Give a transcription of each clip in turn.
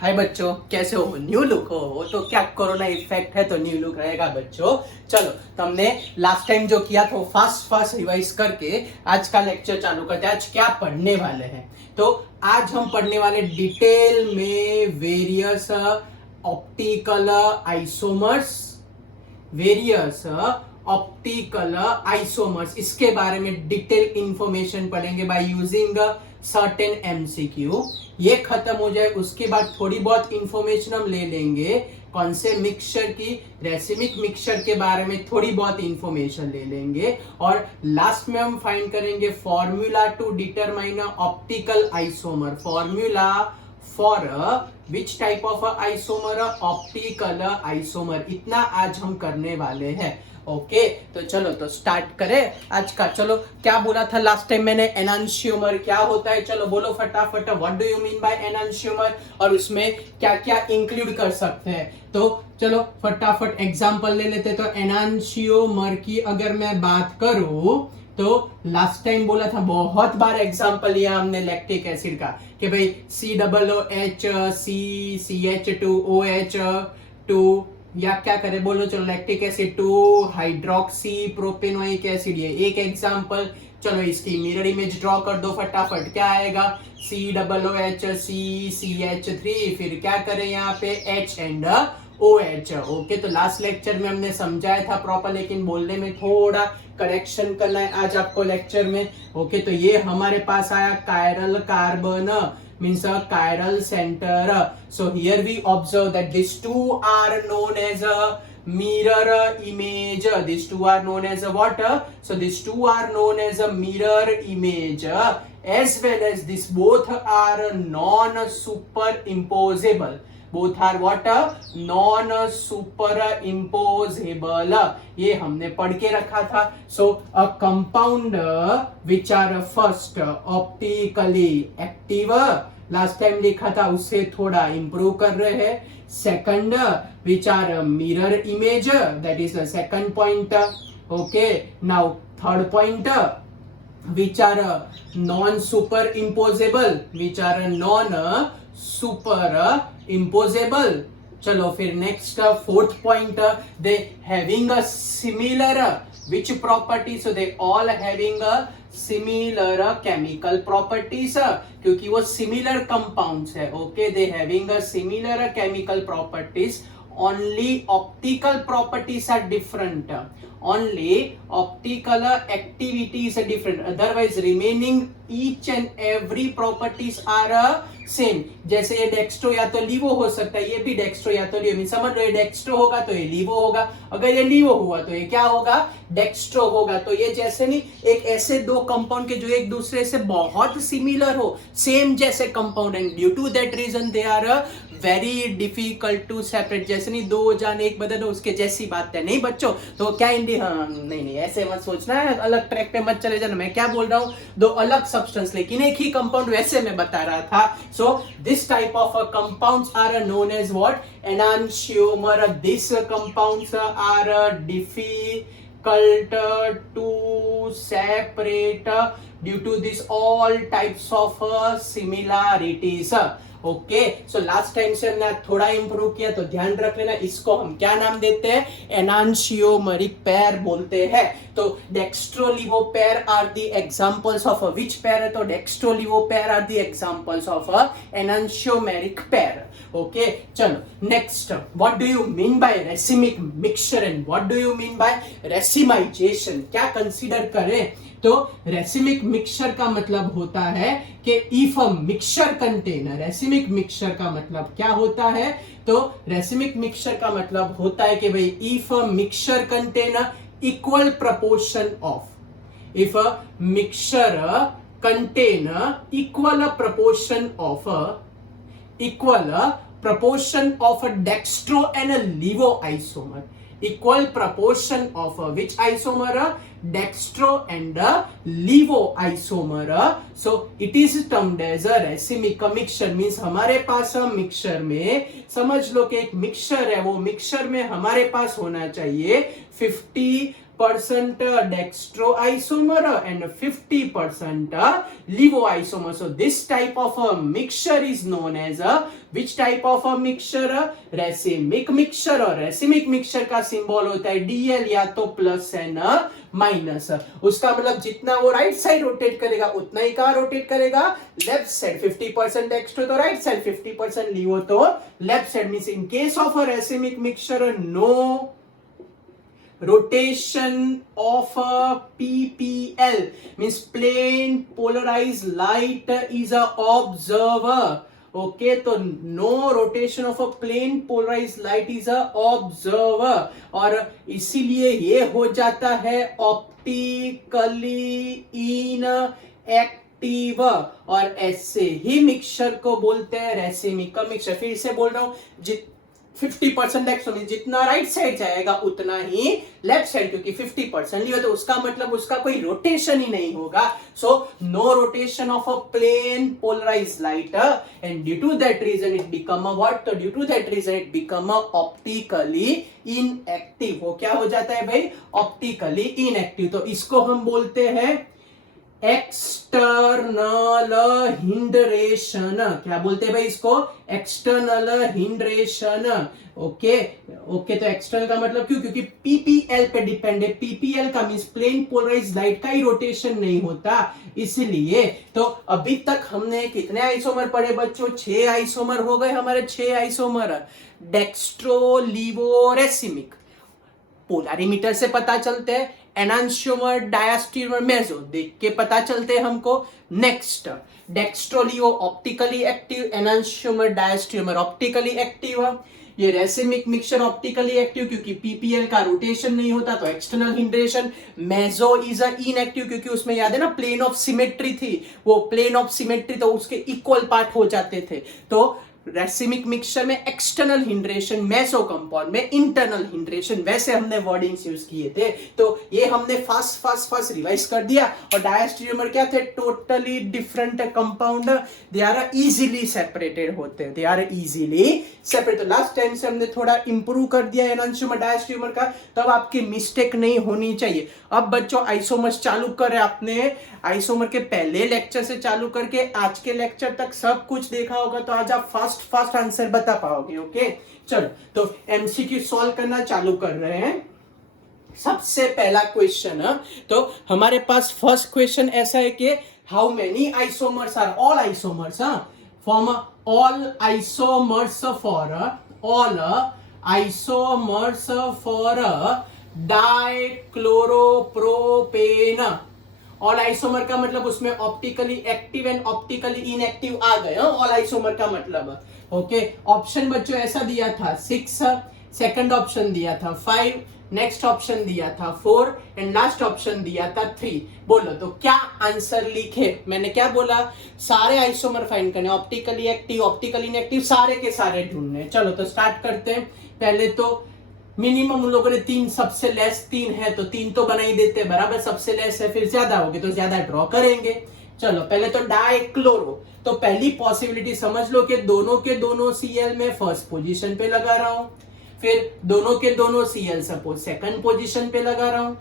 हाय बच्चों, कैसे हो? न्यू लुक हो तो क्या कोरोना इफेक्ट है तो न्यू लुक रहेगा बच्चों। चलो, तो हमने लास्ट टाइम जो किया था वो फास्ट रिवाइज करके आज का लेक्चर चालू करते हैं। आज क्या पढ़ने वाले हैं? तो आज हम पढ़ने वाले डिटेल में various optical isomers, various optical isomers, इसके बारे में डिटेल इंफॉर्मेशन पढ़ेंगे बाय यूजिंग सर्टेन एमसीक्यू। ये खत्म हो जाए उसके बाद थोड़ी बहुत इंफॉर्मेशन हम ले लेंगे कौन से मिक्सचर की, रेसिमिक मिक्सचर के बारे में थोड़ी बहुत इंफॉर्मेशन ले लेंगे और लास्ट में हम फाइंड करेंगे formula to determine optical isomer, formula for which type of isomer, optical isomer. इतना आज हम करने वाले हैं। ओके, तो चलो तो स्टार्ट करें आज का। चलो, क्या बोला था लास्ट टाइम मैंने? एनांशियोमर क्या होता है? चलो बोलो फटाफट, what do you mean by enantiomer और उसमें क्या क्या इंक्लूड कर सकते हैं। तो चलो फटाफट एग्जांपल ले लेते। तो एनांशियोमर की अगर मैं बात करूं तो लास्ट टाइम बोला था, बहुत बार एग्जांपल लिया हमने लैक्टिक एसिड का कि भाई COOH CH2OH2 या क्या करे बोलो। चलो, lactic acid 2 hydroxy propanoic acid, ये एक एग्जांपल। चलो इसकी मिरर इमेज ड्रॉ कर दो फटाफट। क्या आएगा? COOH CH3, फिर क्या करें यहाँ पे H एंड OH। ओके, तो लास्ट लेक्चर में हमने समझाया था प्रॉपर, लेकिन बोलने में थोड़ा करेक्शन करना है आज आपको लेक्चर में। ओके, तो ये हमारे पास आया chiral carbon, means a chiral center. So here we observe that these two are known as a mirror image. These two are known as a what? So these two are known as a mirror image, as well as these both are non-superimposable. Both are what? Non-superimposable. ये हमने पढ़ के रखा था। So a compound which are first optically active, last time लिखा था उससे थोड़ा इंप्रूव कर रहे हैं। Second which are mirror image, that is the second point. Okay, now third point which are non-superimposable, which are non-superimposable. चलो फिर next fourth point, they having a similar which property, so they all having a similar chemical properties, क्योंकि वो similar compounds है। okay, they having a similar chemical properties, only optical properties are different, only optical activities are different, otherwise remaining each and every properties are same. जैसे ये dextro या तो लीवो हो सकता है, ये भी डेक्स्ट्रो या तो लीवो, समझ लो ये डेक्स्ट्रो होगा तो ये लीवो होगा, अगर ये लीवो हुआ तो ये क्या होगा? डेक्स्ट्रो होगा। तो ये जैसे नहीं, एक ऐसे दो कंपाउंड के जो एक दूसरे से बहुत सिमिलर हो, सेम जैसे compound, and due to that reason they are very difficult to separate. जैसे नहीं दो जान एक बदन हो, उसके जैसी बात है नहीं बच्चों। तो क्या इंडी, हाँ नहीं ऐसे मत सोचना है, अलग ट्रैक पे मत चले जाना। मैं क्या बोल रहा हूँ, दो अलग सब्सटेंस लेकिन एक ही कंपाउंड, वैसे मैं बता रहा था। So this type of compounds are known as what? Enantiomer. These compounds are difficult to separate due to this all types of similarities. Okay, so last time से हमने थोड़ा इंप्रूव किया, तो ध्यान रख लेना। इसको हम क्या नाम देते हैं? एनांशियोमरिक पेयर बोलते हैं। तो dextrolevo pair are the examples of which pair है? तो dextrolevo pair are the examples of enantiomeric pair. Okay, चलो next, what do you mean by racemic mixture and what do you mean by racemisation? क्या consider करें? तो racemic mixture का मतलब होता है कि if a mixture container, racemic mixture का मतलब क्या होता है? तो रेसिमिक मिक्सचर का मतलब होता है कि भाई if a mixture container equal proportion of, if a mixture container equal proportion of a dextro and a levo isomer, equal proportion of which isomer? Dextro and levo isomer. So it is termed as a racemic mixture. Means हमारे पास mixture में, समझ लो कि एक mixture है, वो mixture में हमारे पास होना चाहिए 50 50% dextro isomer and 50% levo isomer. So this type of a mixture is known as a which type of a mixture? Racemic mixture. और racemic mixture का सिंबल होता है Dl या तो प्लस है ना माइनस. उसका मतलब जितना वो राइट साइड रोटेट करेगा उतना ही कहां रोटेट करेगा? Left side. 50% dextro तो राइट साइड, 50% levo तो left side. Means in case of a racemic mixture no rotation of PPL means plane polarized light is a observer. Okay, तो no rotation of a plane polarized light is a observer. और इसीलिए ये हो जाता है optically inactive. और ऐसे ही mixture को बोलते हैं racemic मिक्सचर. फिर से बोल रहा हूं, 50% एक्स में जितना राइट साइड जाएगा उतना ही लेफ्ट साइड, क्योंकि 50% लिया तो उसका मतलब उसका कोई रोटेशन ही नहीं होगा. So no rotation of a plane polarised light and due to that reason it become a what? तो due to that reason it become a optically inactive. वो क्या हो जाता है भाई? Optically inactive. तो इसको हम बोलते हैं एक्सटर्नल हिंडरेशन. क्या बोलते हैं भाई इसको? एक्सटर्नल हिंडरेशन. ओके, तो एक्सटर्नल का मतलब क्यों? क्योंकि पीपीएल पे डिपेंड है. पीपीएल का मींस प्लेन पोलराइज्ड लाइट का ही रोटेशन नहीं होता, इसलिए. तो अभी तक हमने कितने आइसोमर पढ़े बच्चों? 6 आइसोमर हो गए हमारे. 6 आइसोमर डेक्स्ट्रो, लीवो, रेसिमिक. पोलारिमीटर से पता चलते हैं. एनांशियोमर, डायस्टीरियोमर, मेसो देख के पता चलते हैं हमको. Next dextrolevo optically active, enantiomer, diastereomer optically active. ये रेसिमिक मिक्सचर ऑप्टिकली एक्टिव क्योंकि पीपीएल का रोटेशन नहीं होता तो external hindrance. Meso is a inactive क्योंकि उसमें याद है ना प्लेन ऑफ सिमेट्री थी. वो प्लेन ऑफ सिमेट्री तो उसके इक्वल पार्ट हो जाते थे. तो रेसिमिक मिक्सचर में एक्सटर्नल हिंड्रेशन, मेसो कंपाउंड में इंटरनल हिंड्रेशन. वैसे हमने वर्डिंग्स यूज किए थे. तो ये हमने फास्ट रिवाइज कर दिया. और डायस्टीरियोमर क्या थे? Totally different compound. They are easily separated होते हैं. They are easily separate. तो लास्ट टाइम से हमने थोड़ा इंप्रूव कर दिया एनांशियोमर, डायस्टीरियोमर का. तब आपकी मिस्टेक नहीं होनी चाहिए. अब बच्चों आइसोमर्स चालू कर रहे. आपने आइसोमर के पहले लेक्चर से चालू करके आज के लेक्चर तक सब कुछ देखा होगा, तो आज आप फास्ट आंसर बता पाओगे. ओके, चलो तो एमसीक्यू सॉल्व करना चालू कर रहे हैं. सबसे पहला क्वेश्चन. तो हमारे पास फर्स्ट क्वेश्चन ऐसा है कि how many isomers are all isomers form all isomers for dichloropropane. All isomer का मतलब उसमें optically active and optically inactive आ गए. ऑल आइसोमर का मतलब. ओके, ऑप्शन बच्चों ऐसा दिया था 6, सेकंड ऑप्शन दिया था 5, नेक्स्ट ऑप्शन दिया था 4 एंड लास्ट ऑप्शन दिया था 3. बोलो तो क्या आंसर लिखे? मैंने क्या बोला? सारे आइसोमर फाइंड करने, ऑप्टिकली एक्टिव, ऑप्टिकली इनएक्टिव, सारे के सारे ढूंढने. चलो तो स्टार्ट करते हैं. पहले तो मिनिमम उन लोगों ने 3, सबसे लेस 3 है तो 3 तो बना ही देते हैं बराबर. सबसे लेस है, फिर ज्यादा होगी तो ज्यादा ड्रॉ करेंगे. चलो पहले तो डाइक्लोरो. तो पहली पॉसिबिलिटी समझ लो कि दोनों के दोनों सीएल में फर्स्ट पोजीशन पे लगा रहा हूं. फिर दोनों के दोनों सीएल सपोज सेकंड पोजीशन पे लगा रहा हूं.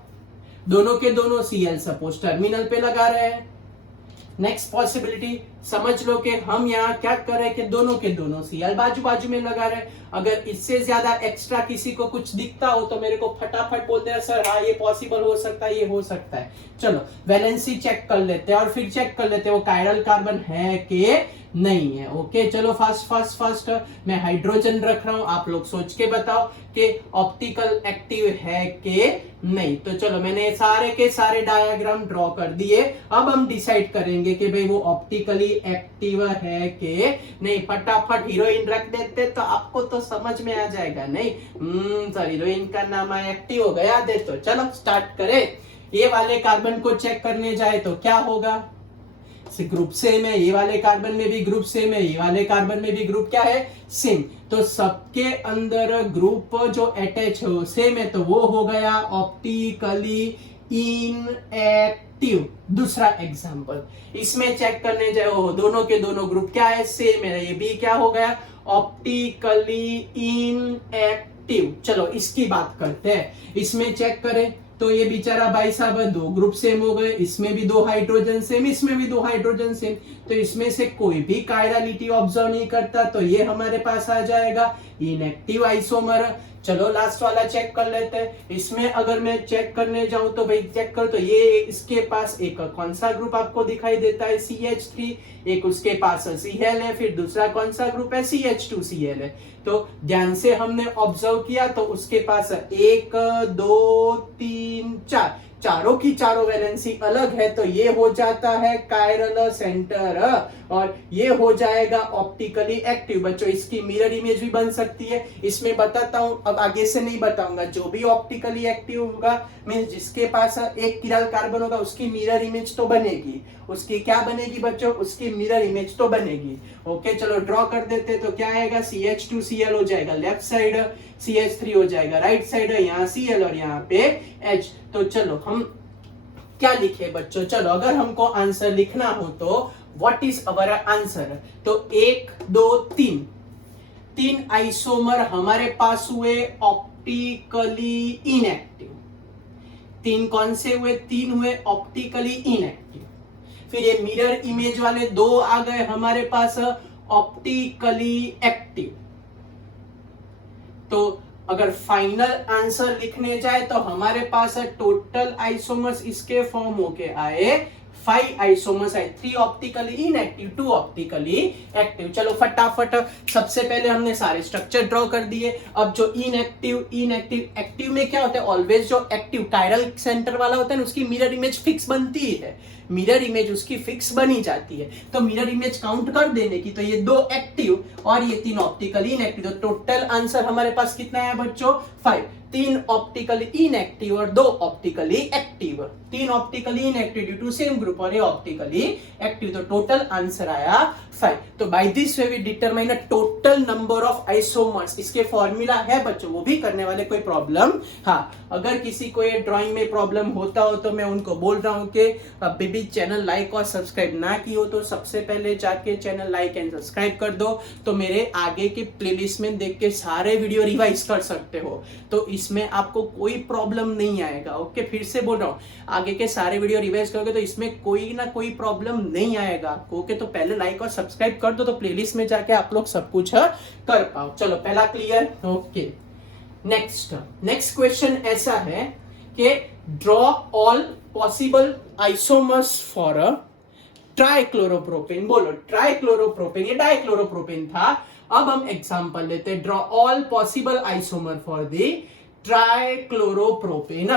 दोनों के दोनों सीएल सपोज टर्मिनल पे लगा रहे हैं. नेक्स्ट पॉसिबिलिटी समझ लो कि हम यहाँ क्या कर रहे हैं कि दोनों के दोनों सीएल बाजू बाजू में लगा रहे हैं. अगर इससे ज्यादा एक्स्ट्रा किसी को कुछ दिखता हो तो मेरे को फटाफट बोलते हैं सर हाँ ये पॉसिबल हो सकता है, ये हो सकता है. चलो वैलेंसी चेक कर लेते हैं और फिर चेक कर लेते हैं वो कायरल कार्बन है कि नहीं है. ओके चलो फास्ट मैं हाइड्रोजन रख रहा हूं. आप लोग सोच के बताओ कि ऑप्टिकल एक्टिव है कि नहीं. तो चलो मैंने सारे के सारे डायग्राम ड्रॉ कर दिए. अब हम डिसाइड करेंगे कि भाई वो ऑप्टिकली एक्टिव है कि नहीं. फटाफट हीरोइन रख देते तो आपको तो समझ में आ जाएगा. नहीं सर हीरोइन का नाम एक्टिव हो गया दे. तो चलो स्टार्ट करें. ये वाले कार्बन को चेक करने जाए तो क्या होगा? ग्रुप सेम है. ये वाले कार्बन में भी ग्रुप सेम है. ये वाले कार्बन में भी ग्रुप क्या है? सेम. तो सबके अंदर ग्रुप जो अटैच हो सेम है तो वो हो गया ऑप्टिकली इनएक्टिव. दूसरा एग्जांपल इसमें चेक करने जाओ दोनों के दोनों ग्रुप क्या है? सेम है. ये भी क्या हो गया? Optically inactive. चलो इसकी बात करते हैं. इसमें चेक करें तो ये बेचारा भाई साहब दो ग्रुप सेम हो गए, इसमें भी दो हाइड्रोजन सेम, इसमें भी दो हाइड्रोजन सेम, तो इसमें से कोई भी कायरलिटी ऑब्जर्व नहीं करता, तो ये हमारे पास आ जाएगा इनएक्टिव आइसोमर। चलो लास्ट वाला चेक कर लेते हैं। इसमें अगर मैं चेक करने जाऊं तो भाई चेक कर, तो ये इसके पास एक कौन सा ग्रुप आपको दिखाई देता है, CH3, एक उसके पास Cl है, फिर दूसरा कौन सा ग्रुप है, CH2Cl है। तो ध्यान से हमने ऑब्जर्व किया तो उसके पास 1 2 3 4 चारों की चारों वैलेंसी अलग है, तो ये हो जाता है कायरल सेंटर और ये हो जाएगा ऑप्टिकली एक्टिव। बच्चों इसकी मिरर इमेज भी बन सकती है, इसमें बताता हूं, अब आगे से नहीं बताऊंगा। जो भी ऑप्टिकली एक्टिव होगा मींस जिसके पास एक किरल कार्बन होगा उसकी मिरर इमेज तो बनेगी, उसकी क्या बनेगी बच्चों, उसकी मिरर इमेज तो बनेगी। ओके चलो ड्रॉ कर देते, तो क्या आएगा, CH2Cl हो जाएगा लेफ्ट साइड, CH3 हो जाएगा राइट साइड, यहाँ Cl और यहाँ पे H। तो चलो हम क्या लिखे बच्चों, चलो अगर हमको आंसर लिखना हो तो व्हाट इज अवर आंसर, तो 1 2 3 तीन आइसोमर हमारे पास हुए ऑप्टिकली इनएक्टिव। तीन कौन से हुए, तीन हुए ऑप्टिकली इनएक्टिव। फिर ये मिरर इमेज वाले दो आ गए हमारे पास ऑप्टिकली एक्टिव। तो अगर फाइनल आंसर लिखने जाए तो हमारे पास टोटल आइसोमर्स इसके फॉर्म होके आए 5 आइसोमर्स आए, 3 ऑप्टिकली इनएक्टिव, 2 ऑप्टिकली एक्टिव। चलो फटाफट सबसे पहले हमने सारे स्ट्रक्चर ड्रॉ कर दिए। अब जो इनएक्टिव एक्टिव में क्या होता है, ऑलवेज जो एक्टिव कायरल सेंटर वाला होता है ना उसकी मिरर इमेज फिक्स बनती है, मिरर इमेज उसकी फिक्स बनी जाती है। तो मिरर इमेज काउंट कर देने की, तो ये 2 एक्टिव और ये 3 ऑप्टिकली इनएक्टिव। तो टोटल आंसर हमारे पास कितना है बच्चों, 5। 3 ऑप्टिकली इनएक्टिव और 2 optically active, 3 optically inactive due to same group और ये ऑप्टिकली एक्टिव। तो टोटल आंसर आया 5। तो by this way we determine a total number of isomers. इसके फॉर्मूला है बच्चों, वो भी करने वाले, कोई प्रॉब्लम। हाँ अगर किसी को ये ड्राइंग में प्रॉब्लम होता हो तो मैं उनको बोल रहा हूँ कि अभी भी चैनल लाइक और सब्सक्राइब ना की हो तो सबसे पहले जाके चैनल लाइक एंड सब्सक्राइब कर दो, तो मेरे आगे के प्लेलिस्ट में देख के सारे वीडियो रिवाइज कर सकते हो, तो इसमें आपको कोई प्रॉब्लम नहीं आएगा। ओके फिर से बोल रहा हूँ, आगे के सारे वीडियो रिवाइज करोगे तो इसमें कोई ना कोई प्रॉब्लम नहीं आएगा आपको। ओके तो पहले लाइक और सब्सक्राइब कर दो तो प्लेलिस्ट में जाके आप लोग सब कुछ कर पाओ। चलो पहला क्लियर। ओके नेक्स्ट क्वेश्चन ऐसा है कि draw all possible isomers for a trichloropropane. बोलो ट्राइक्लोरोप्रोपेन, ये डाइक्लोरोप्रोपेन था। अब हम एग्जांपल लेते हैं, draw all possible isomer for the trichloropropane.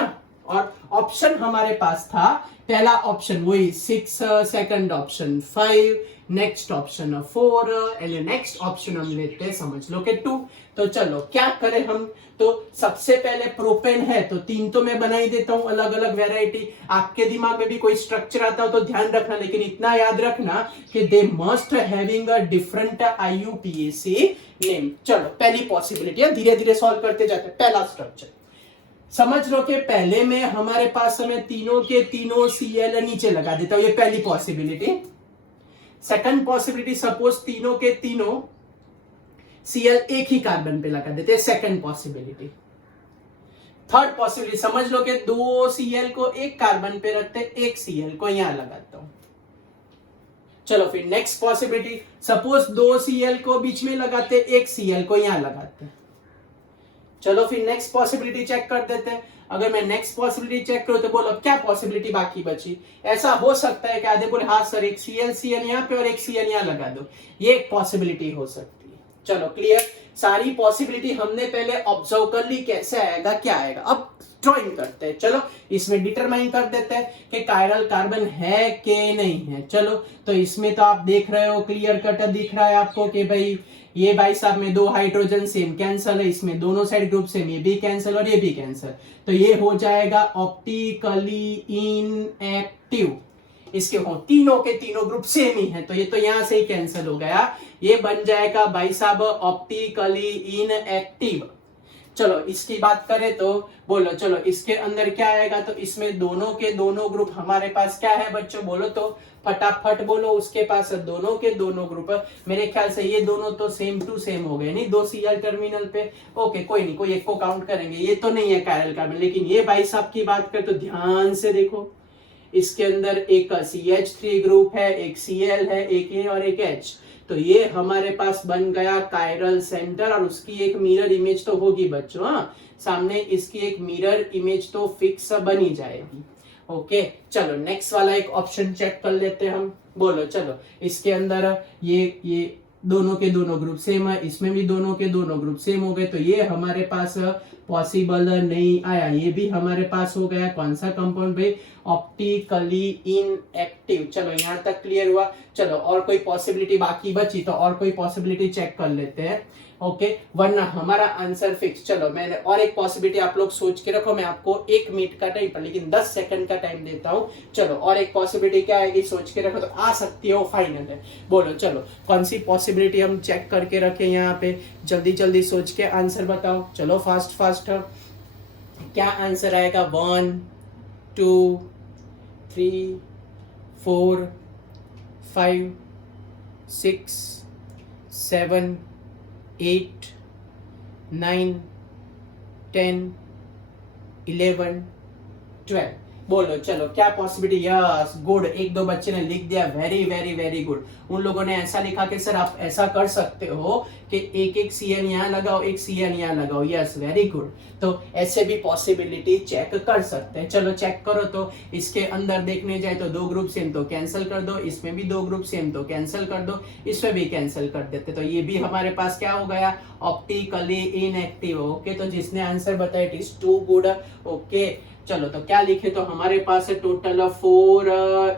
और ऑप्शन हमारे पास था, पहला ऑप्शन वही 6, second option 5, next option 4 and next option हम लेते हैं समझ लो कि 2। तो चलो क्या करें हम, तो सबसे पहले प्रोपेन है तो 3 तो मैं बना ही देता हूं अलग अलग वेराइटी। आपके दिमाग में भी कोई स्ट्रक्चर आता हो तो ध्यान रखना, लेकिन इतना याद रखना कि they must having a different IUPAC name. चलो पहली पॉसिबिलिटी है, धीरे धीरे सॉल्व करते जाते हैं। पहला स्ट्रक्चर समझ लो कि पहले में हमारे पास मैं तीनों के तीनों Cl नीचे लगा देता हूं, ये पहली पॉसिबिलिटी। सेकंड पॉसिबिलिटी, सपोज तीनों के तीनों Cl एक ही कार्बन पे लगा देते हैं, सेकंड पॉसिबिलिटी। थर्ड पॉसिबिलिटी, समझ लो कि 2 Cl को एक कार्बन पे रखते, एक Cl को यहां लगाता हूं। चलो फिर नेक्स्ट पॉसिबिलिटी, सपोज 2 Cl को बीच में लगाते, एक Cl को यहां लगाते। चलो फिर नेक्स्ट पॉसिबिलिटी चेक कर देते हैं। अगर मैं नेक्स्ट पॉसिबिलिटी चेक करूं तो बोलो क्या पॉसिबिलिटी बाकी बची। ऐसा हो सकता है कि आधे बोले हाँ सर एक Cl यहाँ पे और एक Cl यहाँ लगा दो, ये एक पॉसिबिलिटी हो सकती है। चलो क्लियर, सारी पॉसिबिलिटी हमने पहले ऑब्जर्व कर ली, कैसे आएगा क्या आएगा। अब ड्राइंग करते हैं, चलो इसमें डिटरमाइन कर देते हैं कि कायरल कार्बन है कि नहीं है। चलो तो इसमें तो आप देख रहे हो क्लियर कट दिख रहा है आपको कि भाई ये भाई साहब में 2 हाइड्रोजन सेम कैंसल है, इसमें दोनों साइड ग्रुप सेम, ये भी कैंसल और ये भी कैंसल, तो ये हो जाएगा ऑप्टिकली इनएक्टिव। इसके हो तीनों के तीनों ग्रुप सेम ही है, तो ये तो यहां से ही कैंसिल हो गया, ये बन जाएगा भाई साहब ऑप्टिकली इनएक्टिव। चलो इसकी बात करें तो बोलो, चलो इसके अंदर क्या आएगा, तो इसमें दोनों के दोनों ग्रुप हमारे पास क्या है बच्चों, बोलो तो फटाफट बोलो। उसके पास दोनों के दोनों ग्रुप, मेरे ख्याल से ये दोनों तो सेम टू सेम हो गए नहीं, दो Cl टर्मिनल पे। ओके कोई नहीं, कोई एक को काउंट करेंगे, ये तो नहीं है कायरल कार्बन। लेकिन ये भाई साहब की बात करें तो ध्यान से देखो, इसके अंदर एक CH3 ग्रुप है, एक Cl है, एक A और एक H। तो ये हमारे पास बन गया कायरल सेंटर, और उसकी एक मिरर इमेज तो होगी बच्चों, हाँ सामने इसकी एक मिरर इमेज तो फिक्स बनी जाएगी। ओके चलो नेक्स्ट वाला एक ऑप्शन चेक कर लेते हैं हम। बोलो चलो, इसके अंदर ये दोनों के दोनों ग्रुप सेम है, इसमें भी दोनों के दोनों ग्रुप सेम हो गए, तो ये हमारे पास पॉसिबल नहीं आया। ये भी हमारे पास हो गया कौन सा कंपाउंड भाई, ऑप्टिकली इनएक्टिव। चलो यहाँ तक क्लियर हुआ। चलो और कोई पॉसिबिलिटी बाकी बची तो और कोई पॉसिबिलिटी चेक कर लेते हैं। ओके वरना हमारा आंसर फिक्स। चलो मैंने और एक पॉसिबिलिटी, आप लोग सोच के रखो, मैं आपको 1 मिनट का टाइम लेकिन 10 सेकंड का टाइम देता हूँ। चलो और एक पॉसिबिलिटी क्या आएगी, सोच के रखो, तो आ सकती है वो फाइनल है। बोलो चलो कौन सी पॉसिबिलिटी हम चेक करके रखें यहाँ पे, जल्दी जल्दी सोच के आंसर बताओ। चलो फास्ट फास्ट, क्या आंसर आएगा, 1 2 3 4 5 6 7 8 9 10 11 12। बोलो चलो क्या पॉसिबिलिटी, यस गुड, एक दो बच्चे ने लिख दिया, वेरी वेरी वेरी गुड। उन लोगों ने ऐसा लिखा कि सर आप ऐसा कर सकते हो कि एक Cl यहाँ लगाओ, एक Cl यहाँ लगाओ, यस वेरी गुड। तो ऐसे भी पॉसिबिलिटी चेक कर सकते हैं। चलो चेक करो, तो इसके अंदर देखने जाए तो दो ग्रुप सेम तो कैंसिल कर दो, इसमें भी दो ग्रुप सेम तो कैंसिल कर दो, इसमें भी कैंसिल कर देते, तो ये भी हमारे पास क्या हो गया, ऑप्टिकली इनएक्टिव। ओके तो जिसने आंसर बताया it is too good. Okay चलो तो क्या लिखे, तो हमारे पास टोटल 4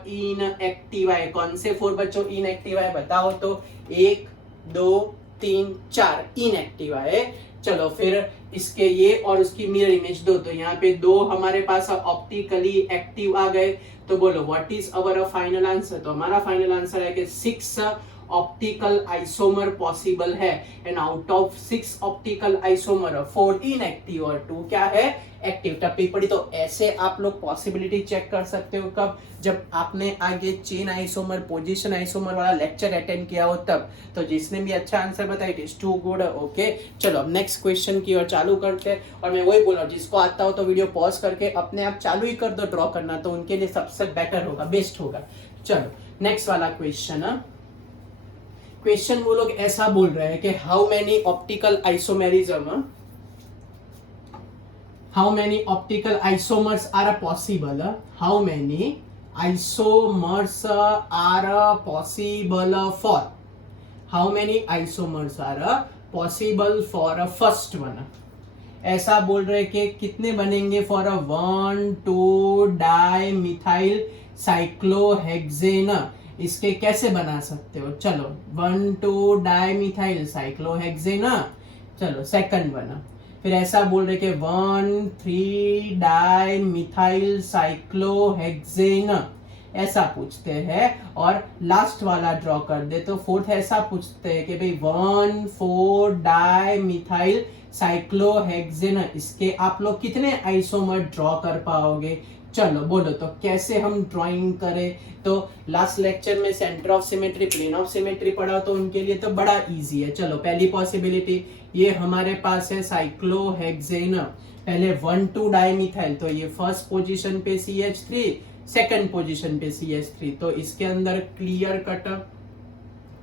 इनएक्टिव है। कौन से 4 बच्चों इनएक्टिव है बताओ तो, 1 2 3 4 इनएक्टिव है। चलो फिर इसके ये और उसकी मिरर इमेज दो, तो यहाँ पे 2 हमारे पास ऑप्टिकली एक्टिव आ गए। तो बोलो what is our final answer, तो हमारा फाइनल आंसर है कि 6 ऑप्टिकल आइसोमर पॉसिबल है, and out of 6 optical isomer 4 inactive और 2 क्या है, एक्टिव। टप्पी पड़ी। तो ऐसे आप लोग पॉसिबिलिटी चेक कर सकते हो कब, जब आपने आगे चेन आइसोमर पोजीशन आइसोमर वाला लेक्चर अटेंड किया हो तब। तो जिसने भी अच्छा आंसर बताया it is too good. Okay चलो अब नेक्स्ट क्वेश्चन की ओर चालू करते हैं। और मैं वही बोल रहा हूँ, जिसको आता हो तो वीडियो पॉज करके अपने आप चालू ही कर दो ड्रॉ करना, तो उनके लिए सबसे बेटर होगा, बेस्ट होगा। चलो नेक्स्ट वाला क्वेश्चन वो लोग ऐसा बोल रहे हैं कि how many optical isomers are possible, how many isomers are possible for, how many isomers are possible for first one. ऐसा बोल रहे कि कितने बनेंगे फॉर 1 2 डाई मिथाइल साइक्लोहेक्सेन। इसके कैसे बना सकते हो, चलो 1 2 डाई मिथाइल साइक्लोहेक्सेन। चलो सेकंड वन, फिर ऐसा बोल रहे कि 1 3 डाई मिथाइल साइक्लोहेक्सेन, ऐसा पूछते हैं। और लास्ट वाला ड्रॉ कर दे तो फोर्थ ऐसा पूछते हैं कि भाई 1 4 डाई मिथाइल साइक्लोहेक्सेन, इसके आप लोग कितने आइसोमर ड्रॉ कर पाओगे। चलो बोलो तो कैसे हम ड्राइंग करें। तो लास्ट लेक्चर में centre of symmetry plane of symmetry पढ़ा, तो उनके लिए तो बड़ा इजी है। चलो पहली पॉसिबिलिटी ये हमारे पास है साइक्लोहेक्सेन, पहले 1 2 डाइमिथाइल, तो ये फर्स्ट पोजीशन पे CH3, सेकंड पोजीशन पे CH3, तो इसके अंदर clear cut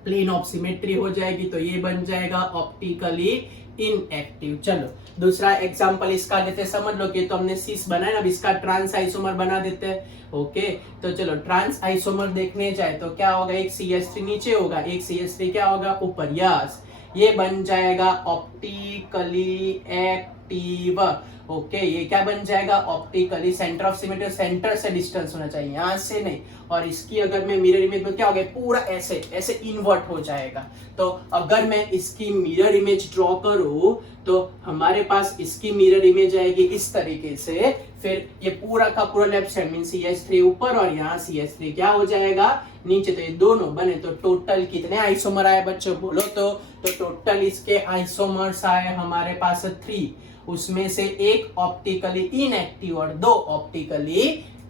plane of symmetry हो जाएगी, तो ये बन जाएगा ऑप्टिकली इनएक्टिव। चलो दूसरा एग्जांपल इसका लेते, समझ लो कि तो हमने सिस बनाया, अब इसका ट्रांस आइसोमर बना देते हैं। ओके तो चलो ट्रांस आइसोमर देखने जाए तो क्या होगा, एक CH3 नीचे होगा, एक CH3 क्या होगा ऊपर, यस ये बन जाएगा ऑप्टिकली एक्टिव। ओके ये क्या बन जाएगा, optically, centre of symmetry, centre से डिस्टेंस होना चाहिए, यहां से नहीं। और इसकी अगर मैं मिरर इमेज में क्या हो गया, पूरा ऐसे ऐसे इन्वर्ट हो जाएगा। तो अगर मैं इसकी मिरर इमेज ड्रॉ करूं तो हमारे पास इसकी मिरर इमेज आएगी इस तरीके से, फिर ये पूरा का पूरा लेफ्ट साइड मीन CH3 ऊपर और यहाँ CH3 क्या हो जाएगा नीचे, तो ये दोनों बने। तो टोटल कितने आइसोमर आए बच्चों बोलो तो टोटल इसके आइसोमर्स आए हमारे पास 3। उसमें से एक ऑप्टिकली इनएक्टिव और दो ऑप्टिकली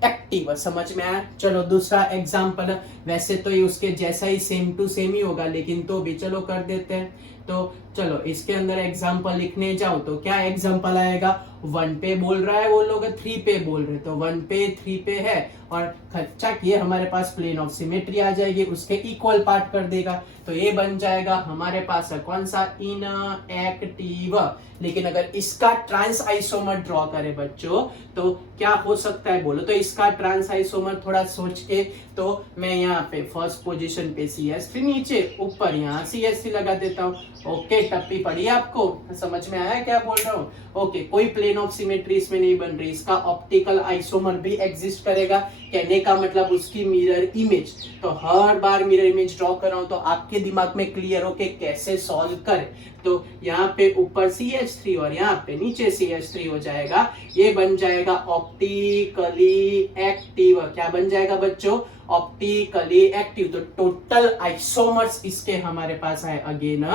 एक्टिव। समझ में आया? चलो दूसरा एग्जांपल, वैसे तो ये उसके जैसा ही सेम टू सेम ही होगा, लेकिन तो भी चलो कर देते हैं। तो चलो इसके अंदर एग्जांपल लिखने जाओ तो क्या एग्जांपल आएगा, 1 पे बोल रहा है वो लोग, 3 पे बोल रहे, तो 1 पे 3 पे है और खच्चा किए हमारे पास प्लेन ऑफ सिमेट्री आ जाएगी, उसके इक्वल पार्ट कर देगा, तो ये बन जाएगा हमारे पास कौन सा, इनएक्टिव। लेकिन अगर इसका ट्रांस आइसोमर ड्रॉ करें बच्चों तो क्या हो सकता है बोलो, तो इसका ट्रांस आइसोमर थोड़ा सोच के, तो मैं यहाँ पे फर्स्ट पोजीशन पे CH3, नीचे ऊपर यहाँ CH3 लगा देता हूँ। ओके, टप्पी पड़ी आपको, समझ में आया क्या बोल रहा हूँ? ओके, कोई प्लेन ऑफ सिमेट्री इसमें नहीं बन रही, इसका ऑप्टिकल आइसोमर भी एग्जिस्ट करेगा, कहने का मतलब उसकी मिरर इमेज। तो हर बार मिरर इमेज ड्रॉ कर रहा हूं तो आपके दिमाग में क्लियर हो कि कैसे सॉल्व करें। तो यहाँ पे ऊपर CH3 और यहाँ पे नीचे CH3 हो जाएगा, ये बन जाएगा ऑप्टिकली एक्टिव। क्या बन जाएगा बच्चों? Optically active. तो टोटल आइसोमर्स इसके हमारे पास है अगेन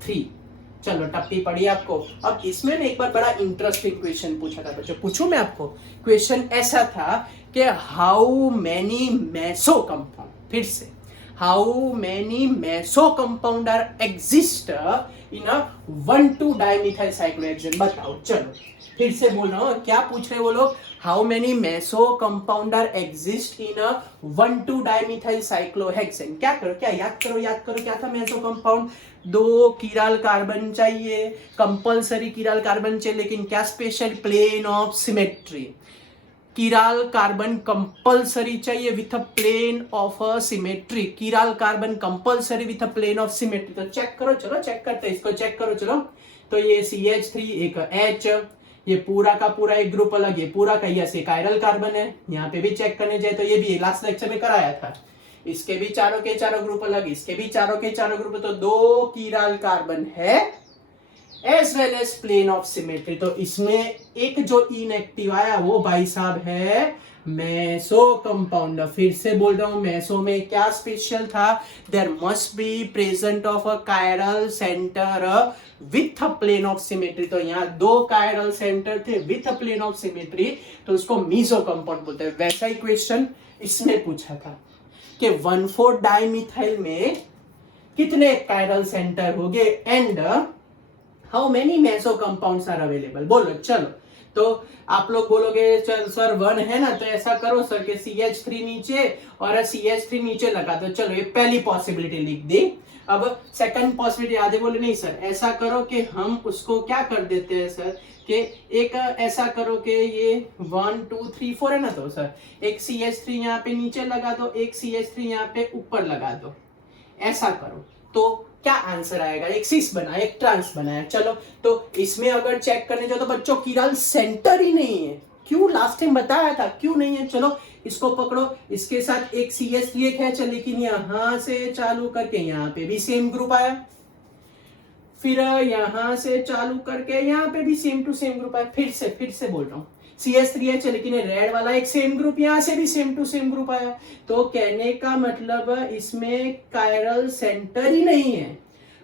3। चलो टप्पी पड़ी आपको। अब इसमें एक बार बड़ा इंटरेस्टिंग क्वेश्चन पूछा था बच्चों, पूछूं मैं आपको? क्वेश्चन ऐसा था कि हाउ मेनी मेसो कंपाउंड, फिर से how many meso compound are exist in a 1,2 dimethyl cyclohexane, बताओ। चलो फिर से बोल रहा हूं, क्या पूछ रहे हैं वो लोग, how many meso compound are exist in a 1,2 dimethyl cyclohexane. क्या करो, क्या याद करो क्या था मेसो कंपाउंड? 2 कीराल कार्बन चाहिए, कंपल्सरी कीराल कार्बन चाहिए, लेकिन क्या special, plane of symmetry. Chiral carbon compulsory चाहिए with a plane of a symmetry, chiral carbon compulsory with a plane of symmetry. तो चेक करो, चलो चेक करते हैं इसको, चेक करो चलो। तो ये CH3 एक H, ये पूरा का पूरा एक ग्रुप अलग, ये पूरा का ये कायरल कार्बन है। यहाँ पे भी चेक करने जाए तो ये भी लास्ट लेक्चर में कराया था, इसके भी चारों के चारों ग्रुप अलग, इसके भी चारों के चारों ग्रुप, तो 2 कीराल कार्बन है as well as plane of symmetry. तो इसमें एक जो इनएक्टिव आया वो भाई साहब है मेसो कंपाउंड। फिर से बोल रहा हूं, मेसो में क्या स्पेशल था, there must be present of a chiral center with a plane of symmetry. तो यहाँ 2 कायरल सेंटर थे with a plane of symmetry, तो उसको मीसो कंपाउंड बोलते हैं। वैसा ही क्वेश्चन इसमें पूछा था कि 1,4 डाइमिथाइल में कितने कायरल सेंटर होंगे and how many meso compounds are available, बोलो। चलो तो आप लोग बोलोगे चल सर 1 है ना, तो ऐसा करो सर के CH3 नीचे और CH3 नीचे लगा दो। चलो ये पहली पॉसिबिलिटी लिख दी। अब सेकंड पॉसिबिलिटी आधे बोले नहीं सर, ऐसा करो कि हम उसको क्या कर देते हैं सर, कि एक ऐसा करो कि ये 1 2 3 4 है ना, तो सर एक CH3 यहाँ पे नीचे लगा दो, एक CH3 यहाँ पे ऊपर लगा दो, ऐसा करो। तो क्या आंसर आएगा, एक सिस बना, एक ट्रांस बनाया। चलो तो इसमें अगर चेक करने जाओ तो बच्चों कीराल सेंटर ही नहीं है। क्यों, लास्ट टाइम बताया था क्यों नहीं है। चलो इसको पकड़ो, इसके साथ एक CH3 एक है, चल, लेकिन यहां से चालू करके यहाँ पे भी सेम ग्रुप आया, फिर यहां से चालू करके यहाँ पे भी सेम टू सेम ग्रुप आया। फिर से बोल रहा हूँ, CH3 है, लेकिन रेड वाला एक सेम ग्रुप, यहां से भी सेम टू सेम ग्रुप आया। तो कहने का मतलब इसमें कायरल सेंटर ही नहीं है,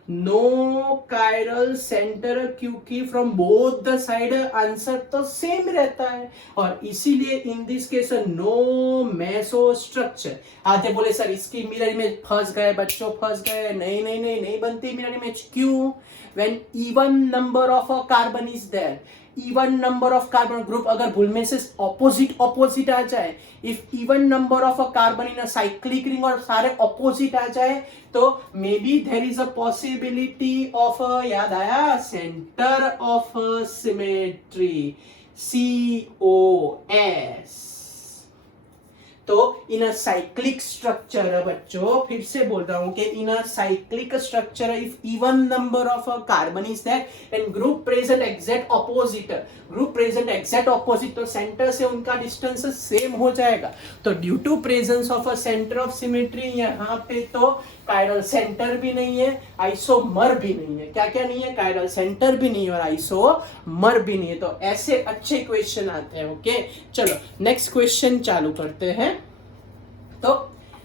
नो कायरल सेंटर, क्योंकि from both the side answer तो सेम रहता है, और इसीलिए in this case no meso structure. आते बोले सर इसकी मिरर इमेज फंस गए बच्चों, फंस गए, नहीं नहीं नहीं नहीं बनती मिरर इमेज। क्यों? When even number of a carbon is there, even number of carbon group अगर भूल में से ऑपोजिट आ जाए, if even number of a carbon in a cyclic ring और सारे ऑपोजिट आ जाए, तो may be there is a possibility of, याद आया, सेंटर ऑफ सिमेट्री, COS। तो इन अ साइक्लिक स्ट्रक्चर बच्चों, फिर से बोल रहा हूं कि in a cyclic structure if even number of carbon is there and group present exact opposite, group present exact opposite, तो सेंटर से उनका डिस्टेंस सेम हो जाएगा। तो due to presence of a centre of symmetry, यहाँ पे तो chiral centre भी नहीं है, आइसोमर भी नहीं है। क्या क्या नहीं है, कायरल सेंटर भी नहीं है और आइसोमर भी नहीं है। तो ऐसे अच्छे क्वेश्चन आते हैं। ओके चलो नेक्स्ट क्वेश्चन चालू करते हैं। तो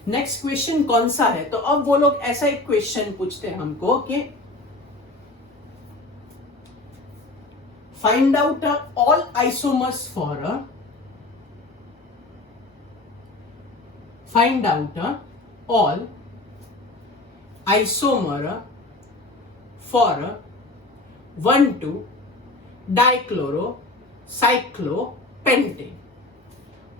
नेक्स्ट क्वेश्चन कौन सा है, तो अब वो लोग ऐसा एक क्वेश्चन पूछते हैं हमको कि find out all isomers for find out all isomer for 1,2 डाइक्लोरोसाइक्लोपेंटेन